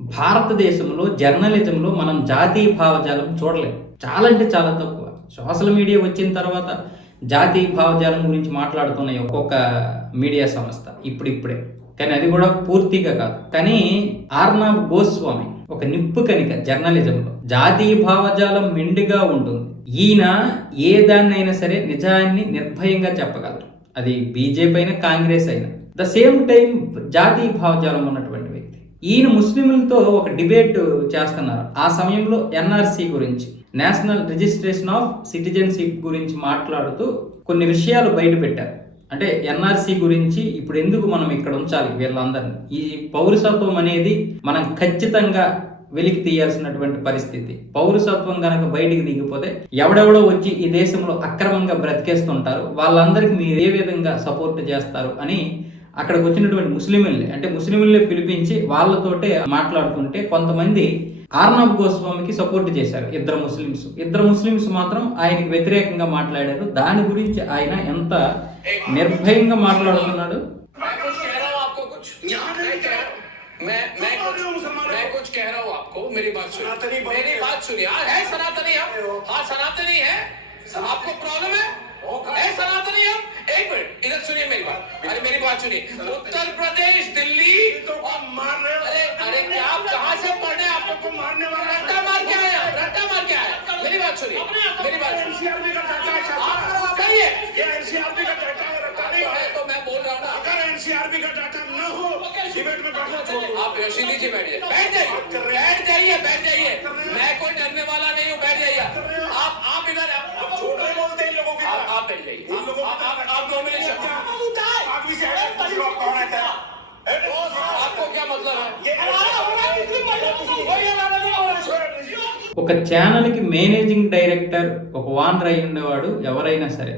భారతదేశంలో జర్నలిజంలో మనం జాతీయ భావజాలం చూడలేం. చాలా అంటే చాలా తక్కువ. సోషల్ మీడియా వచ్చిన తర్వాత జాతీయ భావజాలం గురించి మాట్లాడుతున్నాయి ఒక్కొక్క మీడియా సంస్థ ఇప్పుడిప్పుడే. కానీ అది కూడా పూర్తిగా కాదు. కానీ ఆర్నాబ్ గోస్వామి ఒక నిప్పు కనిక జర్నలిజంలో. జాతీయ భావజాలం మెండుగా ఉంటుంది. ఈయన ఏ దాన్నైనా సరే నిజాన్ని నిర్భయంగా చెప్పగలరు. అది బీజేపీ అయినా కాంగ్రెస్ అయినా. ద సేమ్ టైం జాతీయ భావజాలం ఉన్నటువంటి వ్యక్తి. ఈయన ముస్లింలతో ఒక డిబేట్ చేస్తున్నారు. ఆ సమయంలో ఎన్ఆర్సీ గురించి నేషనల్ రిజిస్ట్రేషన్ ఆఫ్ సిటిజన్షిప్ గురించి మాట్లాడుతూ కొన్ని విషయాలు బయట పెట్టారు. అంటే ఎన్ఆర్సీ గురించి ఇప్పుడు ఎందుకు మనం ఇక్కడ ఉంచాలి వీళ్ళందరినీ? ఈ పౌరసత్వం అనేది మనం ఖచ్చితంగా వెలికి తీయాల్సినటువంటి పరిస్థితి. పౌరసత్వం కనుక బయటికి దిగిపోతే ఎవడెవడో వచ్చి ఈ దేశంలో అక్రమంగా బ్రతికేస్తుంటారు. వాళ్ళందరికీ మీరు ఏ విధంగా సపోర్ట్ చేస్తారు అని అక్కడికి వచ్చినటువంటి ముస్లింల్ని అంటే ముస్లింల్ని పిలిపించి వాళ్ళతోటే మాట్లాడుతుంటే కొంతమంది ఆర్నబ్ గోస్వామికి సపోర్ట్ చేశారు ఇద్దరు ముస్లిమ్స్ ఇద్దరు ముస్లిమ్స్ మాత్రం ఆయనకి వ్యతిరేకంగా మాట్లాడారు దాని గురించి ఆయన ఎంత నిర్భయంగా మాట్లాడుతున్నాడు मैं कुछ कह रहा हूँ आपको कुछ यहाँ पे मैं क्या कह मैं मैं क्यों बोल रहे हो कुछ मुसलमान मैं को? कुछ कह रहा हूँ आपको मेरी बात सनातनी सुनिए बोल मेरी रहे हो। बात सुनिए हाँ है सनातनी हम हाँ सनातनी है आपको प्रॉब्लम है है सनातनी हम एक मिनट सुनिए उत्तर प्रदेश दिल्ली। तो आप मार रहे हो। अरे अरे क्या आप कहाँ से पढ़ने आप आपको मारने वाला रट्टा मार के आए आप, रट्टा मार के आए मेरी बात सुनिए मेरी बात एनसीआरबी का डाटा है आप कहिए ये एनसीआरबी का डाटा है रखा नहीं है। तो मैं बोल रहा हूँ अगर एनसीआरबी का डाटा न हो डिबेट में बैठना छोड़ आप रशीदी जी बैठ जाइए। बैठ जाइए बैठ जाइए बैठ जाइए। मैं कोई डरने वाला नहीं हूँ बैठ जाइए। आप आप इधर आप नहीं बोलते इन लोगों के आप बैठ जाइए। ఒక ఛానల్కి మేనేజింగ్ డైరెక్టర్ ఒక వానర్ అయి ఉండేవాడు ఎవరైనా సరే.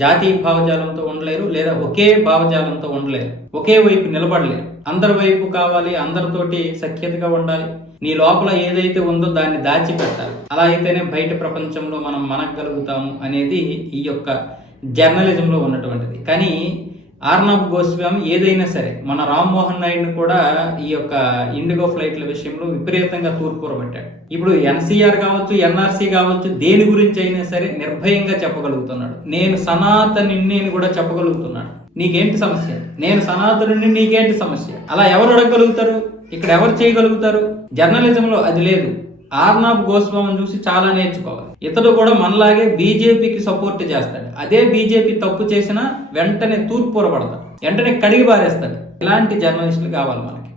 జాతీయ భావజాలంతో ఉండలేరు లేదా ఒకే భావజాలంతో ఉండలేరు. ఒకే వైపు నిలబడలేరు. అందరి వైపు కావాలి అందరితోటి సఖ్యతగా ఉండాలి. నీ లోపల ఏదైతే ఉందో దాన్ని దాచిపెట్టాలి. అలా అయితేనే బయట ప్రపంచంలో మనం మనగలుగుతాము అనేది ఈ యొక్క జర్నలిజంలో ఉన్నటువంటిది. కానీ ఆర్నబ్ గోస్వామి ఏదైనా సరే మన రామ్మోహన్ నాయుడుని కూడా ఈ యొక్క ఇండిగో ఫ్లైట్ల విషయంలో విపరీతంగా తూర్పురబట్టాడు. ఇప్పుడు ఎన్సీఆర్ కావచ్చు ఎన్ఆర్సీ కావచ్చు దేని గురించి అయినా సరే నిర్భయంగా చెప్పగలుగుతున్నాడు. నేను సనాతనిని అని కూడా చెప్పగలుగుతున్నాడు. నీకేంటి సమస్య? నేను సనాతనుని నీకేంటి సమస్య? అలా ఎవరు అడగగలుగుతారు? ఇక్కడ ఎవరు చేయగలుగుతారు? జర్నలిజంలో అది లేదు. ఆర్నాబ్ గోస్వామిని చూసి చాలా నేర్చుకోవాలి. ఇతడు కూడా మనలాగే బీజేపీకి సపోర్ట్ చేస్తాడు. అదే బీజేపీ తప్పు చేసినా వెంటనే తూర్పురపడతాడు వెంటనే కడిగి పారేస్తాడు. ఇలాంటి జర్నలిస్టులు కావాలి మనకి.